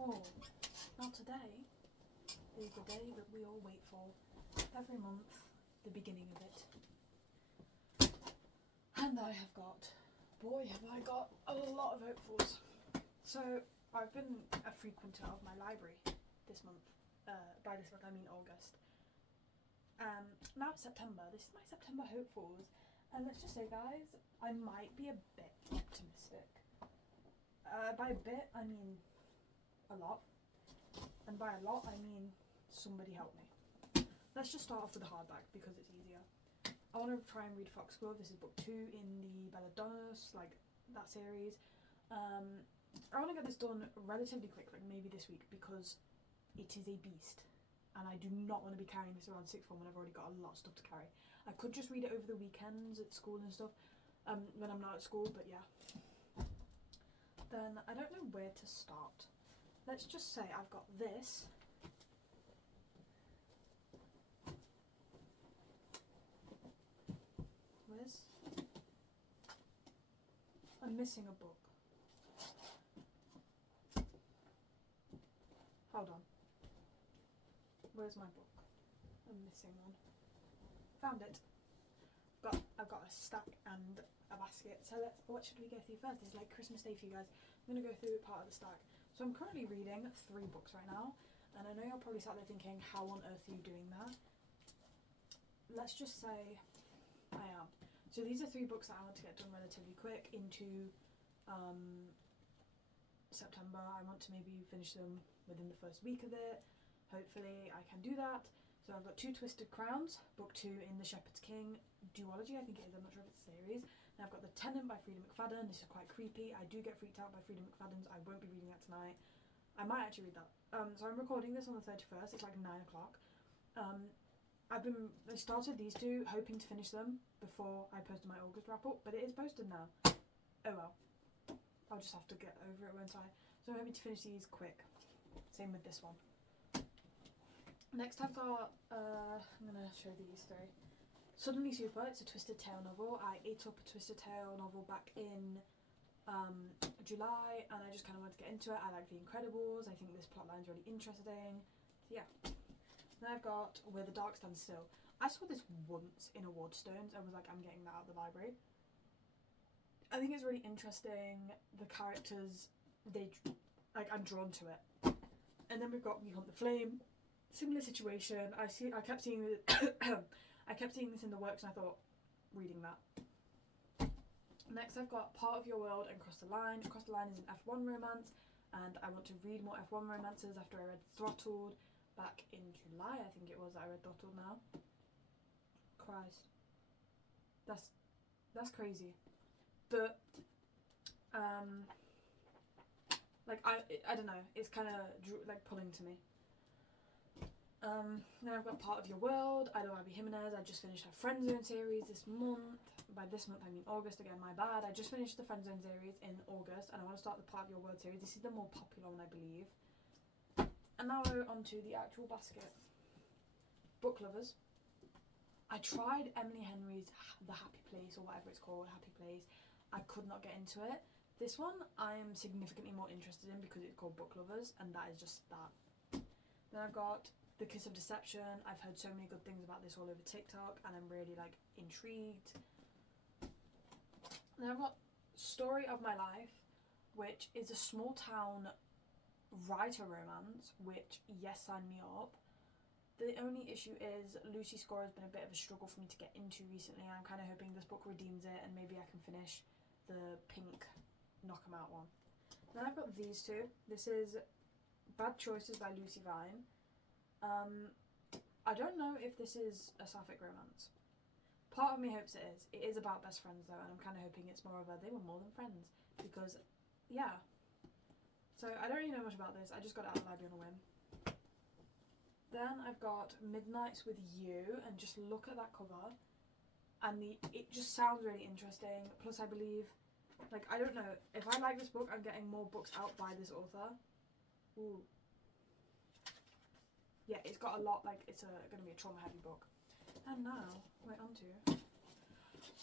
Oh, now today is the day that we all wait for. Every month, the beginning of it. And I have got, boy have I got a lot of hopefuls. So, I've been a frequenter of my library this month. By this month I mean August. Now it's September. This is my September hopefuls. And let's just say, guys, I might be a bit optimistic. By a bit, I mean a lot. And by a lot, I mean somebody help me. Let's just start off with the hardback because it's easier. I want to try and read Foxglove. This is book 2 in the Belladonna's, like that series. I want to get this done relatively quick, like maybe this week, because it is a beast. And I do not want to be carrying this around sixth form when I've already got a lot of stuff to carry. I could just read it over the weekends at school and stuff, when I'm not at school, but yeah. Then I don't know where to start. Let's just say I've got this. I'm missing a book. Hold on. Where's my book? I'm missing one. Found it. I've got a stack and a basket. So what should we go through first? It's like Christmas Day for you guys. I'm going to go through part of the stack. So I'm currently reading 3 books right now. And I know you're probably sat there thinking, how on earth are you doing that? Let's just say I am. So these are 3 books that I want to get done relatively quick into September. I want to maybe finish them within the first week of it. Hopefully I can do that. So I've got 2 Twisted Crowns, book 2 in the Shepherd's King duology, I think it is, I'm not sure if it's a series. And I've got The Tenant by Freida McFadden. This is quite creepy. I do get freaked out by Freida McFadden's. I won't be reading that tonight. I might actually read that. So I'm recording this on the 31st, it's like 9 o'clock. I started these 2 hoping to finish them before I posted my August wrap up, but it is posted now. Oh well. I'll just have to get over it, won't I? So I'm hoping to finish these quick. Same with this one. Next I've got, I'm going to show these 3. Suddenly Super, it's a Twisted Tale novel. I ate up a Twisted Tale novel back in July, and I just kind of wanted to get into it. I like The Incredibles. I think this plotline's really interesting. So yeah. Then I've got Where the Dark Stands Still. I saw this once in Awardstones and was like, I'm getting that out of the library. I think it's really interesting. The characters, I'm drawn to it. And then we've got We Hunt the Flame. Similar situation. I kept seeing this in the works, and I thought, reading that. Next, I've got Part of Your World and Cross the Line. Cross the Line is an F1 romance, and I want to read more F1 romances after I read Throttled back in July. I think it was that I read Throttled now. Christ, that's crazy. But I don't know. It's kind of like pulling to me. Then I've got Part of Your World. I love Abby Jimenez. I just finished her Friendzone series this month. By this month I mean August, again my bad. I just finished the Friendzone series in August, and I want to start the Part of Your World series. This is the more popular one, I believe. And now we're on to the actual basket. Book lovers. I tried Emily Henry's The Happy Place, or whatever it's called, Happy Place. I could not get into it. This one I am significantly more interested in because it's called Book Lovers, and that is just that. Then I've got The Kiss of Deception. I've heard so many good things about this all over TikTok, and I'm really like intrigued. Then I've got Story of My Life, which is a small town writer romance, which, yes, sign me up. The only issue is Lucy Score has been a bit of a struggle for me to get into recently, and I'm kind of hoping this book redeems it, and maybe I can finish the pink knock 'em out one. Then I've got these 2. This is Bad Choices by Lucy Vine. I don't know if this is a sapphic romance. Part of me hopes it is. It is about best friends though, and I'm kind of hoping it's more of a they were more than friends, because yeah. So I don't really know much about this. I just got it out of the library on a whim. Then I've got Midnights with You, and just look at that cover, and it just sounds really interesting. Plus I believe, like, I don't know, if I like this book, I'm getting more books out by this author. Ooh. Yeah, it's got a lot, like, it's going to be a trauma heavy book. And now we're on to,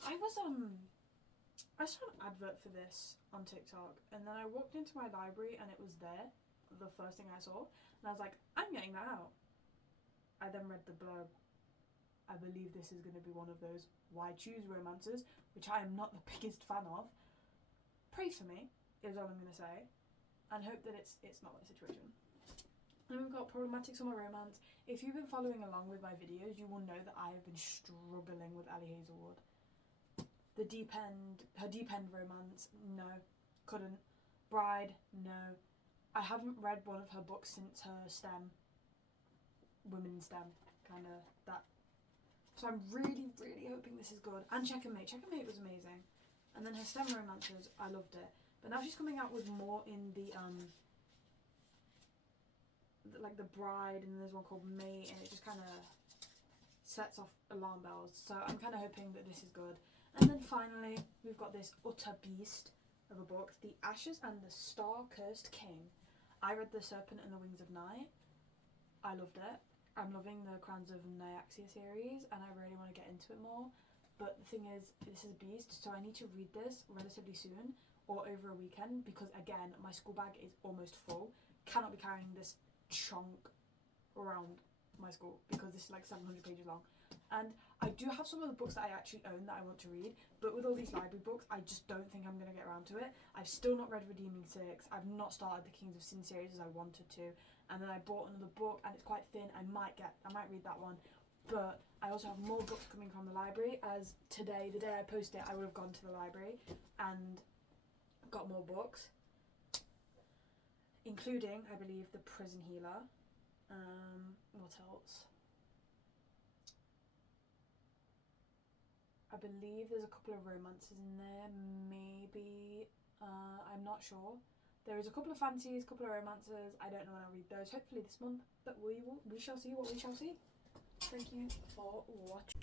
I saw an advert for this on TikTok, and then I walked into my library and it was there. the first thing I saw, and I was like, I'm getting that out. I then read the blurb. I believe this is going to be one of those why choose romances, which I am not the biggest fan of. Pray for me, is all I'm going to say, and hope that it's not that situation. Then we've got Problematic Summer Romance. If you've been following along with my videos, you will know that I have been struggling with Ali Hazelwood. Her deep end romance, no, couldn't. Bride, no. I haven't read one of her books since her STEM, Women in STEM, kind of that. So I'm really, really hoping this is good. And Checkmate. Checkmate was amazing. And then her STEM romances, I loved it. But now she's coming out with more in the like the Bride, and there's one called Mate, and it just kind of sets off alarm bells. So I'm kind of hoping that this is good. And then finally, we've got this utter beast of a book, The Ashes and the Star-Cursed King. I read The Serpent and the Wings of Night. I loved it. I'm loving the Crowns of Nyaxia series, and I really want to get into it more. But the thing is, this is a beast, so I need to read this relatively soon, or over a weekend, because again, my school bag is almost full. Cannot be carrying this chunk around my school, because this is like 700 pages long. And I do have some of the books that I actually own that I want to read, but with all these library books, I just don't think I'm going to get around to it. I've still not read Redeeming Six. I've not started the Kings of Sin series as I wanted to, and then I bought another book, and it's quite thin. I might read that one, but I also have more books coming from the library, as today, the day I post it, I would have gone to the library and got more books, including, I believe, The Prison Healer. What else? I believe there's a couple of romances in there, maybe, I'm not sure. There is a couple of fancies, a couple of romances. I don't know when I'll read those, hopefully this month, but we shall see what we shall see. Thank you for watching.